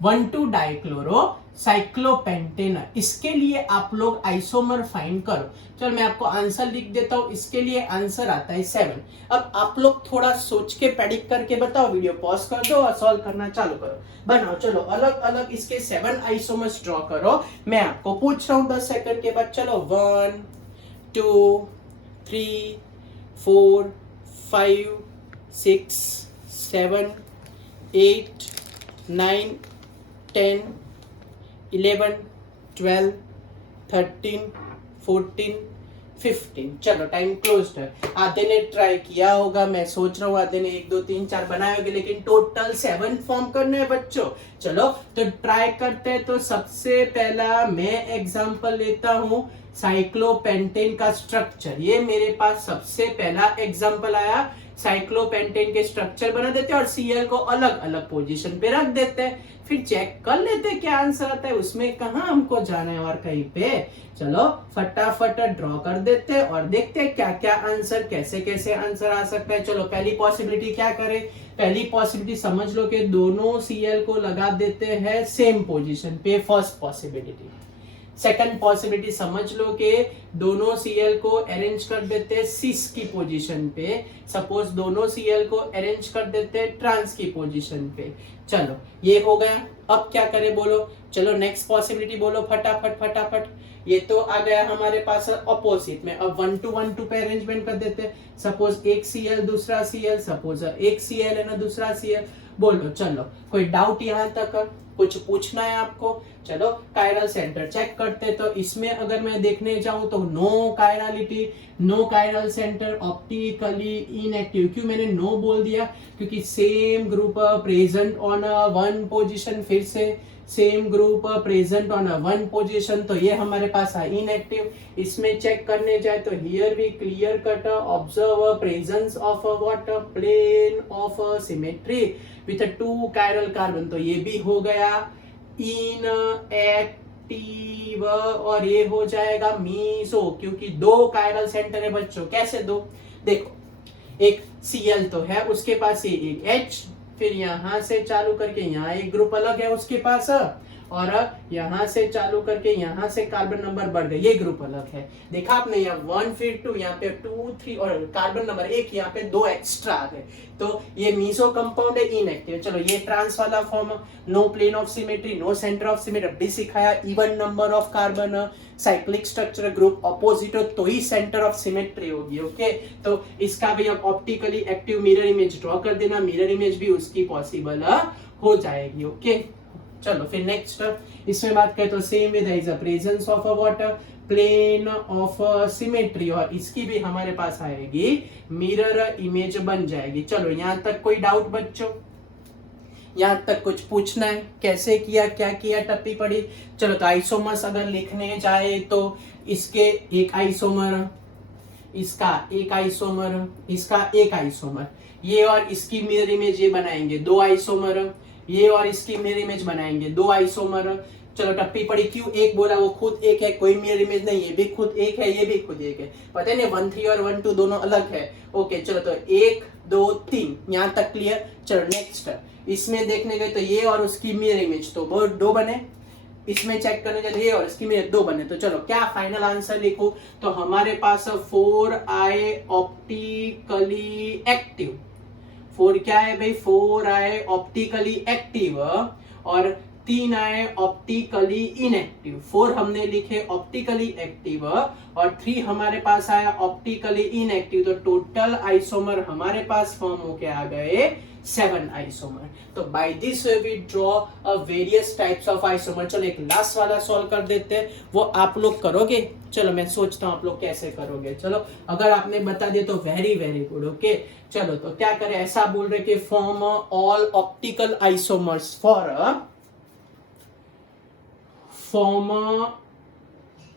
1,2 डाइक्लोरोसाइक्लोपेंटेन। इसके लिए आप लोग आइसोमर फाइंड करो। चलो मैं आपको आंसर लिख देता हूं। इसके लिए आंसर आता है 7। अब आप लोग थोड़ा सोच के प्रेडिक्ट करके बताओ। वीडियो पॉज कर दो और सॉल्व करना चालू करो। बनाओ, चलो अलग अलग इसके 7 आइसोमर्स ड्रॉ करो। मैं आपको पूछ रहा हूं 10 सेकंड के बाद। चलो 1 2 3 4 5 6 7 8 9 10 11 12 13 14 15। चलो टाइम क्लोज्ड है। आधे ने ट्राई किया होगा, मैं सोच रहा हूँ आधे ने 1 2 3 4 बनाए होंगे, लेकिन टोटल 7 फॉर्म करने हैं बच्चों। चलो तो ट्राई करते हैं। तो सबसे पहला मैं एग्जांपल लेता हूँ साइक्लोपेंटेन का स्ट्रक्चर। ये मेरे पास सबसे पहला एग्जांपल आया। साइक्लोपेंटेन के स्ट्रक्चर बना देते हैं और Cl को अलग अलग पोजीशन पे रख देते हैं। फिर चेक कर लेते हैं क्या आंसर आता है। उसमें कहां हमको जाना है और कहीं पे। चलो फटाफट ड्रॉ कर देते हैं और देखते हैं क्या क्या आंसर, कैसे कैसे आंसर आ सकता है। चलो पहली पॉसिबिलिटी क्या करें। पहली पॉसिबिलिटी समझ लो कि दोनों Cl को लगा देते हैं सेम पोजीशन पे, फर्स्ट पॉसिबिलिटी। सेकंड पॉसिबिलिटी समझ लो कि दोनों Cl को अरेंज कर देते हैं सिस की पोजीशन पे। सपोज दोनों Cl को अरेंज कर देते हैं ट्रांस की पोजीशन पे। चलो ये हो गया। अब क्या करें बोलो। चलो नेक्स्ट पॉसिबिलिटी बोलो फटाफट फटाफट। ये तो आ गया हमारे पास ऑपोजिट में। अब 1 to 1 2 पे अरेंजमेंट कर देते हैं। सपोज एक Cl दूसरा Cl, सपोज एक Cl है ना दूसरा Cl। बोलो चलो कोई डाउट यहां तक, कुछ पूछना है आपको। चलो कायरल सेंटर चेक करते। तो इसमें अगर मैं देखने जाऊं तो no chirality, no chiral center, optically inactive. क्यों मैंने नो बोल दिया? क्योंकि same group present on one position, फिर से same group present on one position, तो ये हमारे पास है इनएक्टिव। इसमें चेक करने जाए तो here we clear cut observe presence of what plane of symmetry with 2 chiral carbon. तो ये भी हो गया इनएक्टिव और ये हो जाएगा मीसो, क्योंकि 2 कायरल सेंटर है बच्चों। कैसे 2? देखो एक Cl तो है उसके पास, ये एक H, फिर यहां से चालू करके यहाँ एक ग्रुप अलग है उसके पास, और यहां से चालू करके यहां से कार्बन नंबर बढ़ गए, ये ग्रुप अलग है। देखा आपने, यहाँ 1 फिर 2, यहाँ पे 2 3 और कार्बन नंबर 1 यहाँ पे 2 एक्स्ट्रा आ गए। तो ये मीसो कंपाउंड है, इनएक्टिव। चलो ये ट्रांस वाला form, no plane of symmetry, no center of symmetry, अभी सिखाया। Even number of carbon, cyclic structure, group opposite हो तो ही सेंटर ऑफ सिमेट्री होगी। ओके, तो इसका भी अब optically active mirror image draw कर देना। मिरर इमेज भी उसकी पॉसिबल हो जाएगी। ओके चलो फिर नेक्स्ट इसमें बात करें तो same with is a presence of a water plane of symmetry, और इसकी भी हमारे पास आएगी मिरर इमेज बन जाएगी। चलो यहां तक कोई डाउट बच्चों? यहां तक कुछ पूछना है? कैसे किया, क्या किया, टप्पी पड़ी? चलो तो आइसोमर्स अगर लिखने जाए तो इसके एक आइसोमर, इसका एक आइसोमर, इसका एक आइसोमर, ये और इसकी मिरर इमेज ये बनाएंगे 2 आइसोमर, ये और इसकी मिरर इमेज बनाएंगे 2 आइसोमर। चलो टप्पी पड़ी, क्यों एक बोला? वो खुद एक है, कोई मिरर इमेज नहीं, ये भी खुद एक है, ये भी खुद एक है। पता है ना 1 3 और 1 2 दोनों अलग है। ओके चलो तो 1 2 3 यहां तक क्लियर। चलो नेक्स्ट इसमें देखने गए तो ये और उसकी मिरर इमेज तो 2 बने। इसमें चेक करने गए ये और इसकी मिरर 2 बने। तो चलो क्या फाइनल आंसर लिखूं? तो हमारे पास 4i ऑप्टिकली एक्टिव, 4 क्या है भाई? 4i ऑप्टिकली एक्टिव और 3i ऑप्टिकली इनएक्टिव। 4 हमने लिखे ऑप्टिकली एक्टिव और 3 हमारे पास आया ऑप्टिकली इनएक्टिव। तो टोटल आइसोमर हमारे पास फॉर्म होके आ गए 7 आइसोमर। तो by this way we draw a various types of isomer. चलो एक लास्ट वाला सॉल्व कर देते हैं, वो आप लोग करोगे। चलो मैं सोचता हूं आप लोग कैसे करोगे। चलो अगर आपने बता दिया तो वेरी वेरी गुड। ओके चलो तो क्या करें, ऐसा बोल रहे कि form all optical isomers form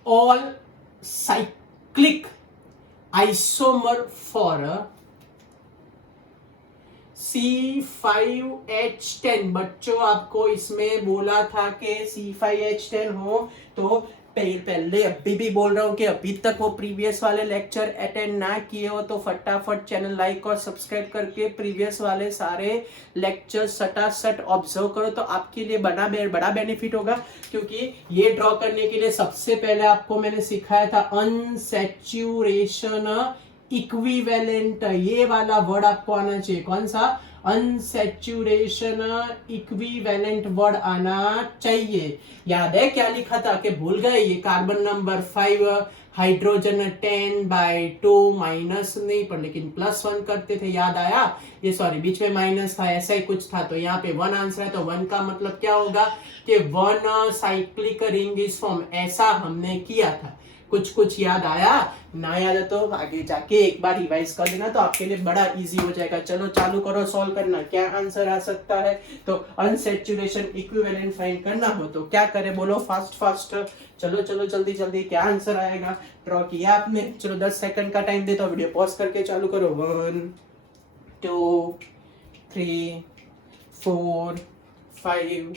all cyclic isomer for C5H10 बच्चों, आपको इसमें बोला था कि C5H10 हो तो पहले अभी भी बोल रहा हूँ कि अभी तक वो प्रीवियस वाले लेक्चर अटेंड ना किए हो तो फटाफट चैनल लाइक और सब्सक्राइब करके प्रीवियस वाले सारे लेक्चर सटासट ऑब्जर्व करो, तो आपके लिए बड़ा बेनिफिट होगा। क्योंकि ये ड्रॉ करने के लिए सबसे पहले आपको मैंने सिखाया था अनसैचुरेशन इक्विवेलेंट, ये वाला वर्ड आपको आना चाहिए। कौन सा? अनसैचुरेशन इक्विवेलेंट वर्ड आना चाहिए। याद है क्या लिखा था कि भूल गए? ये कार्बन नंबर 5, हाइड्रोजन 10/2 माइनस नहीं पर लेकिन +1 करते थे, याद आया? ये सॉरी बीच में माइनस था, ऐसा ही कुछ था, तो यहाँ पे 1 आंसर है। तो 1 का मतलब क्या होगा कि 1 साइक्लिक रिंग इज फॉर्म, ऐसा हमने किया था। कुछ याद आया? ना याद है तो आगे जाके एक बार रिवाइज कर लेना, तो आपके लिए बड़ा इजी हो जाएगा। चलो चालू करो सॉल्व करना, क्या आंसर आ सकता है। तो अनसैचुरेशन इक्विवेलेंट फाइंड करना हो तो क्या करें, बोलो फास्ट। चलो जल्दी क्या आंसर आएगा। ड्रॉ किया आपने, चलो 10 सेकंड का टाइम देता हूं, वीडियो पॉज करके चालू करो। 1 2 3 4 5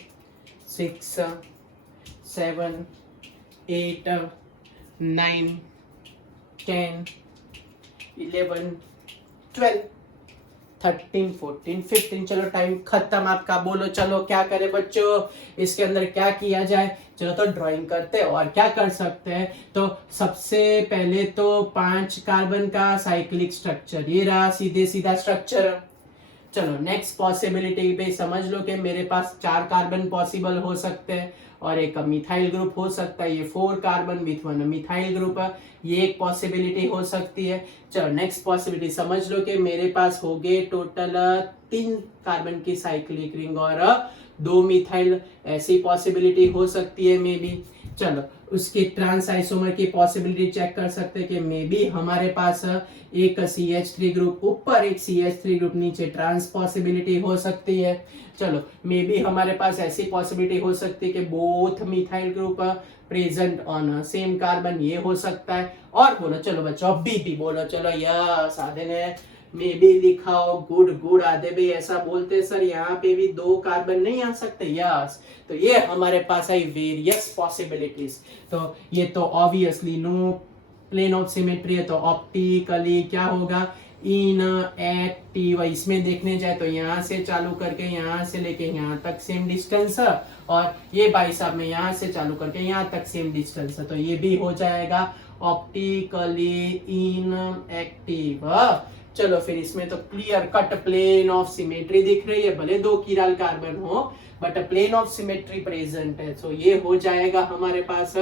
6 7 8 9 10 11 12 13 14 15। चलो टाइम खत्म आपका। बोलो चलो क्या करें बच्चों, इसके अंदर क्या किया जाए। चलो तो ड्राइंग करते हैं, और क्या कर सकते हैं। तो सबसे पहले तो 5 कार्बन का साइक्लिक स्ट्रक्चर, ये रहा सीधा स्ट्रक्चर। चलो नेक्स्ट पॉसिबिलिटी पे समझ लो कि मेरे पास 4 कार्बन पॉसिबल हो सकते हैं और एक मिथाइल ग्रुप हो सकता है। ये 4 कार्बन विथ 1 मिथाइल ग्रुप है, ये एक पॉसिबिलिटी हो सकती है। चलो नेक्स्ट पॉसिबिलिटी समझ लो कि मेरे पास हो गए टोटल 3 कार्बन की साइक्लिक रिंग और 2 मिथाइल, ऐसी पॉसिबिलिटी हो सकती है मे बी। चलो उसके ट्रांस आइसोमर की पॉसिबिलिटी चेक कर सकते हैं कि मे बी हमारे पास एक CH3 ग्रुप ऊपर एक CH3 ग्रुप नीचे, ट्रांस पॉसिबिलिटी हो सकती है। चलो मे बी हमारे पास ऐसी पॉसिबिलिटी हो सकती है कि both methyl group present on same carbon, ये हो सकता है। और बोलो चलो बच्चों बी बोलो, चलो यस आधे ने मे बी लिखा हो, गुड आधे भी ऐसा बोलते सर यहाँ पे भी 2 कार्बन नहीं आ सकते, यस। तो ये हमारे पास आई वेरियस पॉसिबिलिटीज। तो ये तो obviously no plane of symmetry है, तो ऑप्टिकली क्या होगा, इनएक्टिव। इसमें देखने जाए तो यहाँ से चालू करके यहाँ से लेके यहाँ तक सेम डिस्टेंस, और ये भाई साहब में यहाँ से चालू करके यहाँ तक सेम डिस्टेंस है, तो ये भी हो जाएगा ऑप्टिकली इनएक्टिव। चलो फिर इसमें तो clear cut plane of symmetry दिख रही है, भले 2 कीराल कार्बन हो but plane of symmetry present है, तो ये हो जाएगा हमारे पास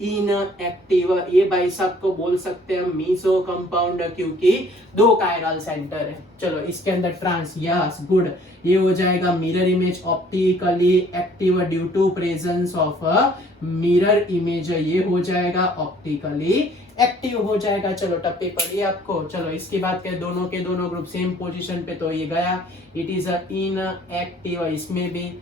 इनएक्टिव। ये भाई साहब को बोल सकते हैं मीसो कंपाउंड, क्योंकि 2 कायरल सेंटर है। चलो इसके अंदर ट्रांस, यस गुड, ये हो जाएगा mirror image optically active due to presence of mirror image, ये हो जाएगा ऑप्टिकली एक्टिव हो जाएगा। चलो टप्पे पढ़िए आपको। चलो इसकी बात करें, दोनों के दोनों ग्रुप सेम पोजीशन पे, तो ये गया, इट इज इनएक्टिव। इसमें भी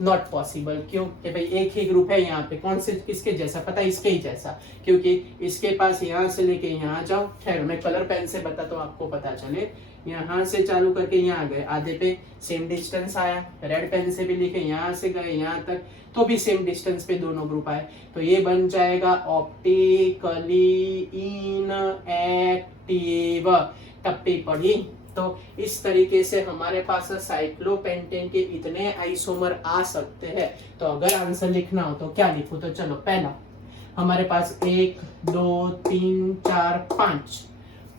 नॉट पॉसिबल, क्यों कि भाई एक ही ग्रुप है यहाँ पे, कौन से किसके जैसा पता है, इसके ही जैसा, क्योंकि इसके पास यहाँ से लेके यहाँ जाओ। खैर मैं कलर पेन से बताता हूँ आपको पता चले, यहाँ से चालू करके यहाँ गए, आधे पे सेम डिस्टेंस आया, रेड पेन से भी लिखे यहाँ से गए यहाँ तक तो भी सेम डिस्टेंस पे दोनों ग्रुप आए, तो ये बन जाएगा ऑप्टिकली इनएक्टिव। टप्पी पढ़ी। तो इस तरीके से हमारे पास साइक्लोपेंटेन के इतने आइसोमर आ सकते हैं। तो अगर आंसर लिखना हो तो क्या लिखूं, तो चलो पहला हमारे पास 1 2 3 4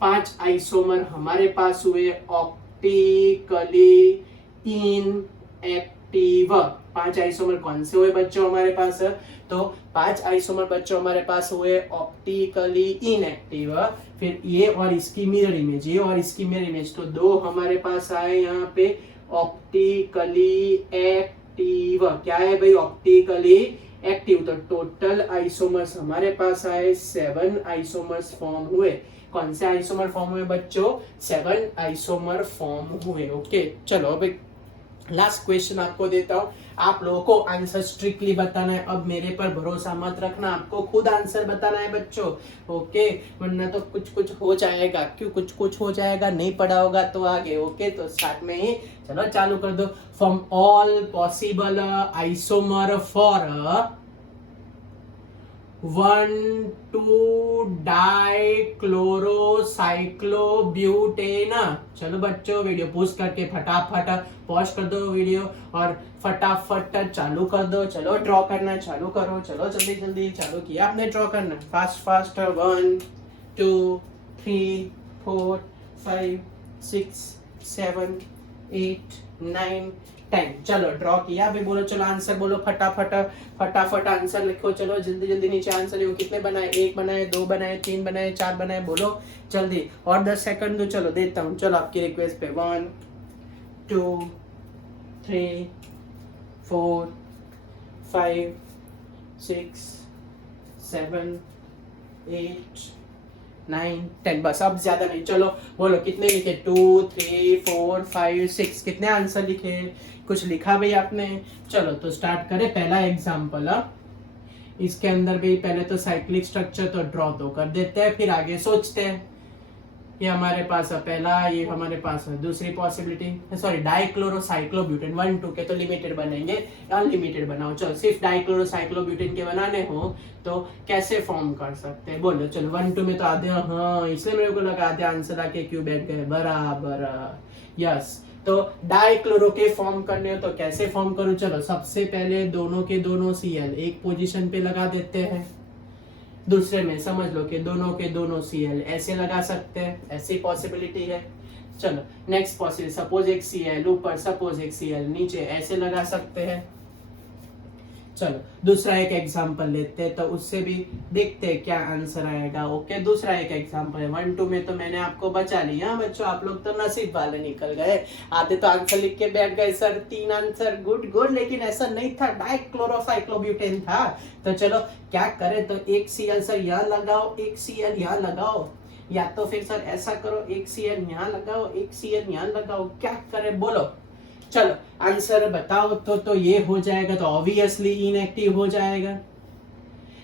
5 आइसोमर हमारे पास हुए ऑप्टिकली इनएक्टिव। 5 आइसोमर कौन से हुए बच्चों हमारे पास, तो 5 आइसोमर बच्चों हमारे पास हुए ऑप्टिकली इनएक्टिव। फिर ये और इसकी मिरर इमेज, ये और इसकी मिरर इमेज, तो 2 हमारे पास आए यहाँ पे ऑप्टिकली एक्टिव। क्या है भाई ऑप्टिकली एक्टिव, तो टोटल आइसोमर्स हमारे पास आए 7 आइसोमर्स फॉर्म हुए। कौन से आइसोमर फॉर्म हुए बच्चों, 7 आइसोमर फॉर्म हुए। ओके चलो अब लास्ट क्वेश्चन आपको देता हूँ, आप लोगों को आंसर स्ट्रिक्टली बताना है। अब मेरे पर भरोसा मत रखना, आपको खुद आंसर बताना है बच्चों, ओके, वरना तो कुछ कुछ हो जाएगा। क्यों कुछ कुछ हो जाएगा? नहीं पढ़ा होगा तो आगे, ओके। तो स्टार्ट में ही चलो चालू कर दो। From all possible isomer for one two dichlorocyclobutane. चलो बच्चों वीडियो पॉज करके फटाफट पॉज कर दो वीडियो और फटाफट चालू कर दो। चलो ड्रॉ करना चालू करो, चलो जल्दी जल्दी चालू किया आपने ड्रॉ करना, फास्ट फास्ट। 1 2 3 4 5 6 7 8 9 10। चलो ड्रॉ किया, अभी बोलो, चलो आंसर बोलो फटाफट, फटाफट आंसर लिखो, चलो जल्दी जल्दी नीचे आंसर लिखो। कितने बनाए? 1 बनाए, 2 बनाए, 3 बनाए, 4 बनाए, बोलो जल्दी। और 10 सेकंड दो, चलो देता हूँ, चलो आपकी रिक्वेस्ट पे। 1 2 3 4 5 6 7 8 9 10। बस अब ज्यादा नहीं, चलो बोलो कितने लिखे? 2 3 4 5 6। कितने आंसर लिखे? कुछ लिखा भाई आपने? चलो तो स्टार्ट करें पहला एग्जाम्पल। इसके अंदर भी पहले तो साइक्लिक स्ट्रक्चर तो ड्रॉ तो कर देते हैं, फिर आगे सोचते हैं। ये हमारे पास है पहला, ये हमारे पास है दूसरी पॉसिबिलिटी, सॉरी डाइक्लोरोसाइक्लोब्यूटेन। 1 2 के तो लिमिटेड बनेंगे, अनलिमिटेड बनाओ। चलो सिर्फ डाइक्लोरोसाइक्लोब्यूटेन के बनाने हो तो कैसे फॉर्म कर सकते हैं बोलो। चलो 1 2 में तो आधे, हाँ इसलिए मेरे को लगा आधे आंसर आके क्यों बैठ गए, बराबर, यस। तो डाइक्लोरो के फॉर्म करने हो तो कैसे फॉर्म करूं? चलो सबसे पहले दोनों के दोनों Cl एक पोजीशन पे लगा देते हैं, दूसरे में समझ लो कि दोनों के दोनों Cl ऐसे लगा सकते हैं, ऐसी पॉसिबिलिटी है। चलो नेक्स्ट पॉसिबिलिटी, सपोज एक Cl ऊपर, सपोज एक Cl नीचे, ऐसे लगा सकते हैं। चलो दूसरा एक एग्जांपल लेते हैं तो उससे भी देखते हैं क्या आंसर आएगा, ओके। दूसरा एक एग्जांपल है, 1 2 में तो मैंने आपको बचा लिया बच्चों, आप लोग तो नसीब वाले निकल गए, आधे तो आंसर लिख के बैठ गए, सर 3 आंसर, गुड गुड, लेकिन ऐसा नहीं था, डाइक्लोरोसाइक्लोब्यूटेन था। तो चलो क्या करें, तो एक Cl सर यहाँ लगाओ, एक Cl यहाँ लगाओ, या तो फिर सर ऐसा करो, एक Cl यहाँ लगाओ, एक Cl यहाँ लगाओ, क्या करें बोलो। चलो आंसर बताओ तो ये हो जाएगा, तो ऑब्वियसली इनएक्टिव हो जाएगा।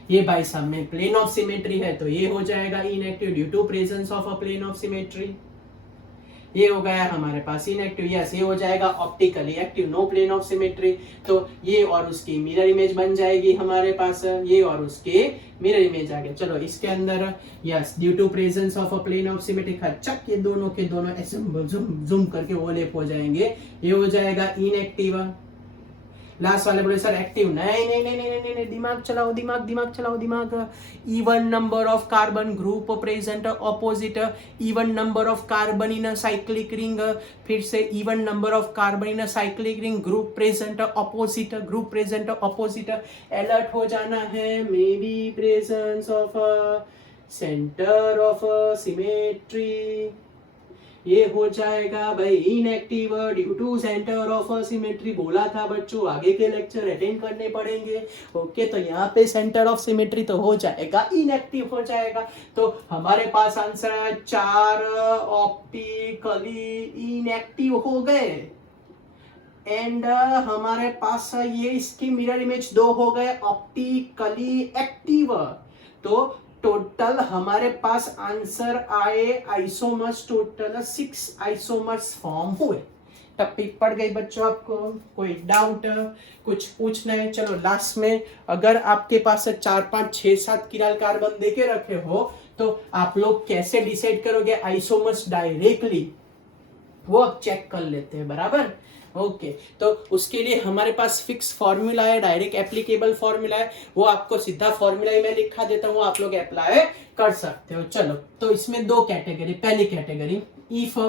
ये भाई साहब में प्लेन ऑफ सिमेट्री है तो ये हो जाएगा inactive due to presence of a plane of symmetry. ये हो गया हमारे पास इनएक्टिव, यस ये हो जाएगा optically active, no plane of symmetry. तो ये और उसकी मिरर इमेज बन जाएगी हमारे पास, ये और उसके मिरर इमेज आ गया। चलो इसके अंदर yes due to presence of a plane of symmetry, चक ये दोनों के दोनों ऐसे जूम करके ओवरलैप हो जाएंगे, ये हो जाएगा इनएक्टिव। लास्ट वाले बोले सर एक्टिव, नहीं नहीं नहीं नहीं नहीं, नहीं दिमाग चलाओ, दिमाग दिमाग चलाओ दिमाग। Even number of carbon group present opposite, even number of carbon in a cyclic ring, फिर से even number of carbon in a cyclic ring, group present opposite, group present opposite. Alert हो जाना है, may be presence of center of symmetry, ये हो जाएगा भाई inactive due to center of symmetry. बोला था बच्चों आगे के लेक्चर अटेंड करने पड़ेंगे, ओके। तो यहाँ पे सेंटर ऑफ सिमेट्री तो हो जाएगा इनएक्टिव हो जाएगा। तो हमारे पास आंसर है 4 ऑप्टिकली इनएक्टिव हो गए, एंड हमारे पास ये इसकी मिरर इमेज 2 हो गए ऑप्टिकली एक्टिव। तो टोटल हमारे पास आंसर आए आइसोमर्स, टोटल 6 आइसोमर्स फॉर्म हुए। टॉपिक पड़ गई बच्चों आपको, कोई डाउट कुछ पूछना है? चलो लास्ट में अगर आपके पास 4 5 6 7 किराल कार्बन देके रखे हो तो आप लोग कैसे डिसाइड करोगे आइसोमर्स डायरेक्टली, वो अब चेक कर लेते हैं, बराबर, ओके। तो उसके लिए हमारे पास फिक्स फॉर्मूला है, डायरेक्ट एप्लीकेबल फॉर्मूला है, वो आपको सीधा फॉर्मूला ही मैं लिखा देता हूँ, आप लोग अप्लाई कर सकते हो। चलो तो इसमें 2 कैटेगरी, पहली category if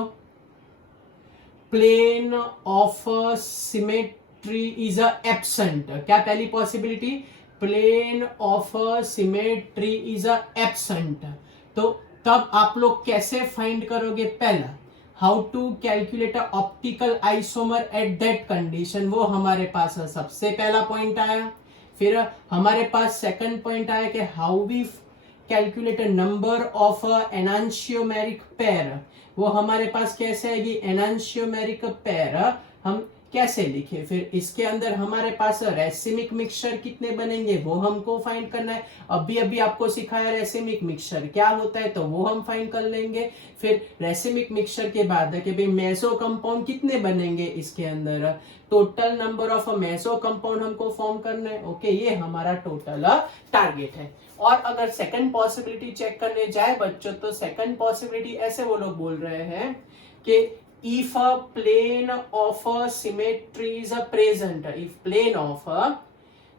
plane of symmetry is absent, क्या पहली possibility, plane of symmetry is absent, तो तब आप लोग कैसे फाइंड करोगे? पहला how to calculate optical isomer at that condition, वो हमारे पास सबसे पहला पॉइंट आया। फिर हमारे पास सेकंड पॉइंट आया कि how we calculate number of enantiomeric pair, वो हमारे पास कैसे आएगी? एनांशियोमेरिक पेयर हम कैसे लिखे, फिर इसके अंदर हमारे पास रेसिमिक मिक्सचर कितने बनेंगे वो हमको फाइंड करना है। अभी अभी आपको सिखाया रेसिमिक मिक्सचर क्या होता है तो वो हम फाइंड कर लेंगे। फिर रेसिमिक मिक्सचर के बाद कि भाई मेसो कंपाउंड कितने बनेंगे इसके अंदर, total number of meso compound हमको फॉर्म करना है। ओके, ये हमारा टोटल टारगेट है। और अगर सेकंड पॉसिबिलिटी चेक करने जाए बच्चों तो सेकंड पॉसिबिलिटी ऐसे वो लोग बोल रहे हैं कि if a plane of a symmetry is a present, if plane of a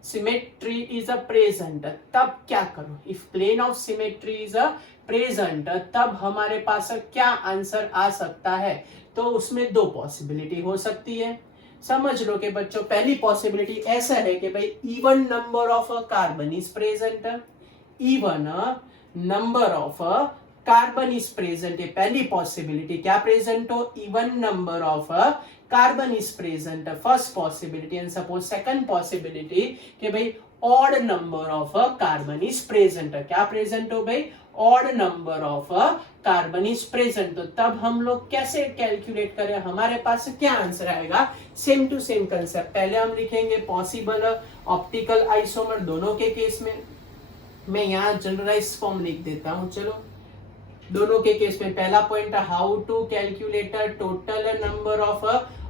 symmetry is a present, तब क्या करो, if plane of symmetry is a present, तब हमारे पास क्या आंसर आ सकता है। तो उसमें दो पॉसिबिलिटी हो सकती है, समझ लो कि बच्चों पहली पॉसिबिलिटी ऐसा है कि भाई even number of a carbon is present, even number of carbon is present, ये पहली पॉसिबिलिटी, क्या प्रेजेंट हो, even number of carbon is present, first possibility. And suppose second possibility कि भाई odd number of carbon is present, क्या present हो भाई, odd number of carbon is present. तो तब हम लोग कैसे कैलकुलेट करें, हमारे पास क्या आंसर आएगा, सेम टू सेम कंसेप्ट। पहले हम लिखेंगे पॉसिबल ऑप्टिकल आइसोमर दोनों के केस में, मैं यहाँ जनरलाइज फॉर्म लिख देता हूं, चलो दोनों के केस में। पहला point, how to calculate total number of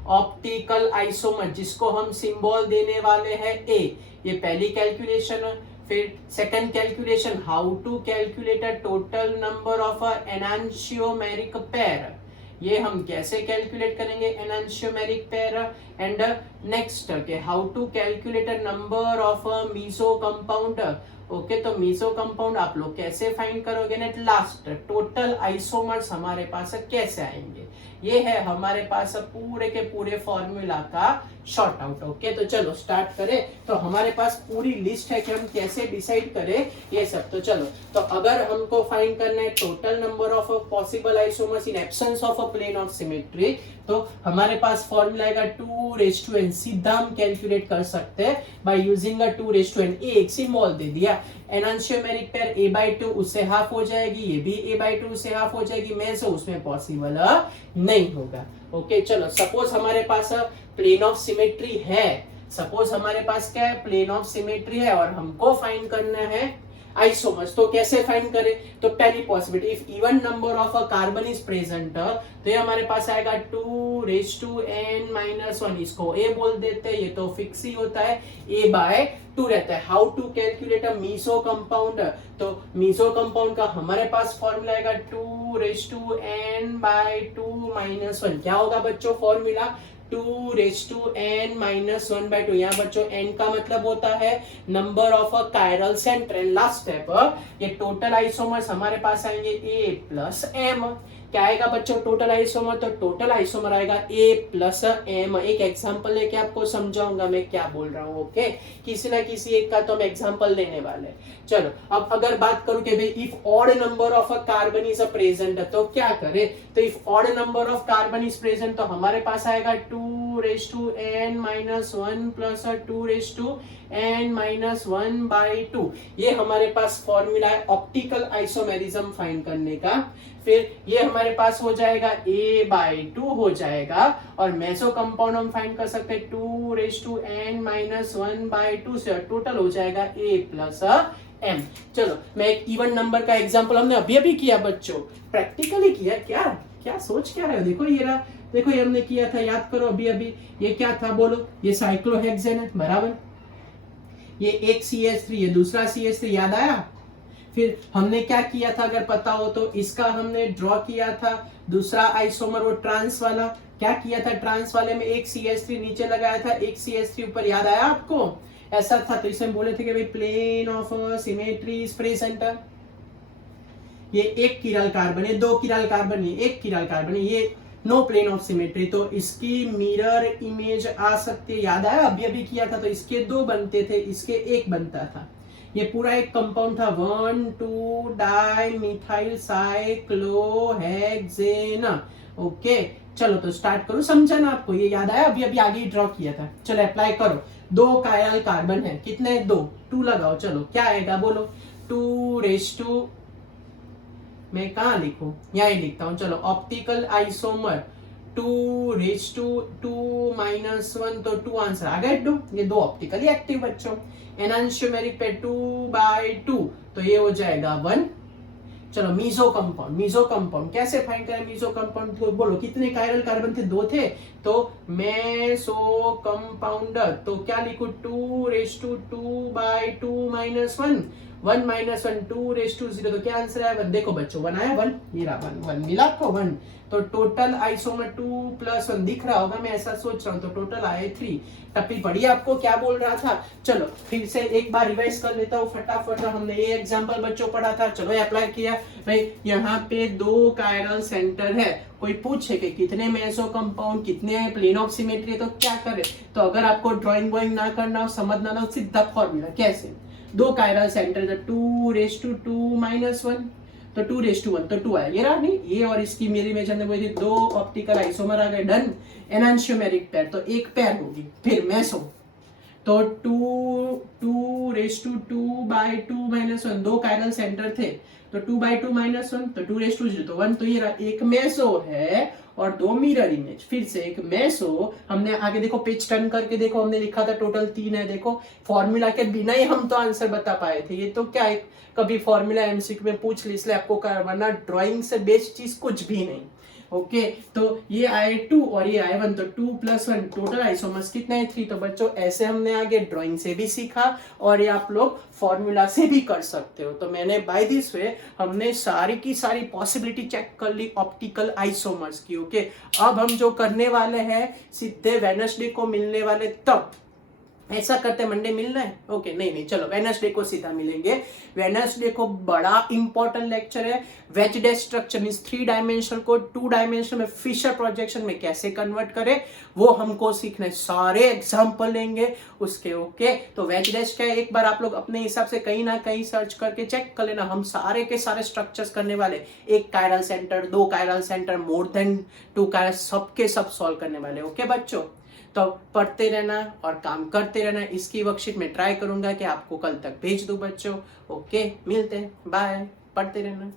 optical isomer, जिसको हम सिंबल देने वाले हैं ए, ये पहली कैलकुलेशन। फिर second calculation, how to calculate total number of enantiomeric pair, ये हम कैसे कैलकुलेट करेंगे एनांशियोमेरिक पेयर। एंड नेक्स्ट के how to calculate number of meso compound, okay तो मीसो कंपाउंड आप लोग कैसे फाइंड करोगे। नेट लास्ट टोटल आइसोमर्स हमारे पास कैसे आएंगे, ये है हमारे पास पूरे के पूरे फॉर्मूला का शॉर्ट आउट। ओके तो चलो स्टार्ट करें। तो हमारे पास पूरी लिस्ट है कि हम कैसे डिसाइड करें ये सब। तो चलो, तो अगर हमको फाइंड करना है total number of possible isomers in absence of a plane of symmetry, तो हमारे पास फॉर्मूला आएगा 2n, सीधा हम कैलकुलेट कर सकते हैं बाय यूजिंग 2n। एक सिंबल दे दिया, एनांशियोमेरिक पेयर a/2 उससे हाफ हो जाएगी, ये भी a/2 उससे हाफ हो जाएगी, मेसो उसमें पॉसिबल नहीं होगा। ओके चलो, सपोज हमारे पास प्लेन ऑफ सिमेट्री है, सपोज हमारे पास क्या है, प्लेन ऑफ सिमेट्री है और हमको फाइंड करना है आइसोमर्स। तो कैसे फाइंड करें, तो पहली possibility, if even number of a carbon is present, तो ये हमारे पास आएगा 2n-1, इसको a बोल देते हैं, ये तो फिक्स ही होता है, a/2 रहता है। How to calculate a meso compound, तो मीसो कंपाउंड का हमारे पास फॉर्मूला आएगा 2n/2 - 1, क्या होगा बच्चों फॉर्मूला, 2n-1/2। यहाँ बच्चों n का मतलब होता है number of a chiral centre. And last step, ये टोटल आइसोमर्स हमारे पास आएंगे a+m, क्या आएगा बच्चों टोटल आइसोमर, तो टोटल आइसोमर आएगा a+m। एक एग्जांपल लेके आपको समझाऊंगा मैं क्या बोल रहा हूँ। ओके, किसी ना किसी एक का तो हम एग्जांपल लेने वाले हैं। चलो, अब अगर बात करूं कि भाई if odd number of a carbon is a present, तो क्या करें, तो if odd number of carbon is present, तो हमारे पास आएगा 2n-1 प्लस 2n-1/2, ये हमारे पास फॉर्मूला है ऑप्टिकल आइसोमेरिज्म फाइंड करने का। फिर ये हमारे पास हो जाएगा a/2 हो जाएगा, और मेसो कंपाउंड हम फाइंड कर सकते हैं 2n-1/2 से, टोटल हो जाएगा a+m। चलो, मैं एक इवन नंबर का एग्जांपल हमने अभी अभी किया बच्चों, प्रैक्टिकली किया, क्या सोच क्या रहे हो, देखो ये रहा, देखो ये हमने किया था, याद करो अभी अभी, ये क्या था बोलो, ये साइक्लोहेक्सेन है बराबर, ये एक CH3, ये दूसरा CH3, याद आया। फिर हमने क्या किया था अगर पता हो तो, इसका हमने ड्रॉ किया था दूसरा आइसोमर, वो ट्रांस वाला, क्या किया था, ट्रांस वाले में एक CH3 नीचे लगाया था, एक CH3 ऊपर, याद आया आपको, ऐसा था। तो इसमें बोले थे कि भाई plane of symmetry is present, ये एक किरल कार्बन है, दो किरल कार्बन है, एक किरल कार्बन है, ये नो प्लेन ऑफ सिमेट्री, तो इसकी मिरर इमेज आ सकती है, याद आया अभी अभी किया था। तो इसके दो बनते थे, इसके एक बनता था, ये पूरा एक कंपाउंड था 1,2-डाइमिथाइल साइक्लोहेक्सेन। ओके चलो, तो स्टार्ट करो, समझा ना आपको, ये याद आया अभी अभी आगे ही ड्रॉ किया था। चलो अप्लाई करो, दो कायरल कार्बन है, कितने, 2 लगाओ, चलो क्या आएगा बोलो, 2 मैं कहाँ लिखूं, यहाँ ही लिखता हूं। चलो, optical isomer 2 raise to 2 minus 1, तो 2 आंसर आ गए 2, ये दो ऑप्टिकली एक्टिव बच्चों। एनांशियोमेरिक पे 2/2, तो ये हो जाएगा 1। चलो मीजो कंपाउंड कैसे फाइंड करें? मीजो कंपाउंड तो बोलो कितने कायरल कार्बन थे? 2 थे, तो मेसो कंपाउंड, तो क्या लिखूं? 2 raise to 2/2 minus 1, 1 minus 1 2 raise to 0, तो क्या आंसर आया? 1। देखो बच्चों 1 आया, 1 ये रहा, 1 मिला आपको 1। तो टोटल आइसोमर 2 + 1 दिख रहा होगा, मैं ऐसा सोच रहा हूँ, तो टोटल आए 3। टप्पी पढ़ी आपको क्या बोल रहा था? चलो फिर से एक बार रिवाइज कर लेता हूँ फटाफट। हमने ये एग्जांपल बच्चों पढ़ा था, चलो अप्लाई किया भाई। यहाँ पे 2 कायरल सेंटर है, कोई पूछे कि कितने मेसो कंपाउंड, कितने प्लेन ऑफ सिमेट्री, तो क्या करे? तो अगर आपको ड्राइंग वॉइंग ना करना हो, समझना ना हो, सीधा फॉर्मूला कैसे? 2 chiral center, 2 raise to 2 minus 1, तो 2 रेज टू 1, तो 2 आया। ये रहा नहीं, ये और इसकी मेरी इमेज हमने बोली थी, 2 ऑप्टिकल आइसोमर आ गए, डन। एनांशियोमेरिक पेयर, तो एक पेयर होगी। फिर मेसो, तो 2 raise to 2/2 minus 1, 2 chiral center थे, तो 2/2 माइनस 1, तो 2 रेज टू 0, तो 1। तो ये रहा, एक मेसो है और 2 मिरर इमेज। फिर से एक मेसो, हमने आगे देखो पेज टर्न करके देखो, हमने लिखा था टोटल 3 है। देखो फॉर्मूला के बिना ही हम तो आंसर बता पाए थे। ये तो क्या है, कभी फॉर्मूला एमसीक्यू में पूछ ली, इसलिए आपको करवाना, ड्राइंग से बेस्ट चीज कुछ भी नहीं। ओके तो ये आए 2 और ये आए 1, तो 2 + 1 टोटल आइसोमर्स कितने हैं? 3। तो बच्चों ऐसे हमने आगे ड्राइंग से भी सीखा और ये आप लोग फॉर्मूला से भी कर सकते हो। तो मैंने बाय दिस वे हमने सारी की सारी पॉसिबिलिटी चेक कर ली ऑप्टिकल आइसोमर्स की। ओके अब हम जो करने वाले हैं, सीधे वेडनेसडे को मिलने वाले, तब ऐसा करते मंडे मिलना है? ओके नहीं, चलो वेडनेसडे को सीधा मिलेंगे। वेडनेसडे को बड़ा इंपॉर्टेंट लेक्चर है, वेजडे स्ट्रक्चर मींस 3 डायमेंशनल को 2 डायमेंशनल में फिशर प्रोजेक्शन में कैसे कन्वर्ट करें, वो हमको सीखना है। सारे एग्जांपल लेंगे उसके। ओके तो वेजडे क्या है, एक बार आप लोग अपने हिसाब से कहीं ना कहीं सर्च करके चेक कर लेना। हम सारे के सारे स्ट्रक्चर्स करने वाले, 1 chiral center, 2 chiral centre, more than 2 chiral, सबके सब सॉल्व करने वाले। ओके बच्चों तो पढ़ते रहना और काम करते रहना। इसकी वर्कशीट में ट्राई करूंगा कि आपको कल तक भेज दूं बच्चों। ओके मिलते हैं, बाय, पढ़ते रहना।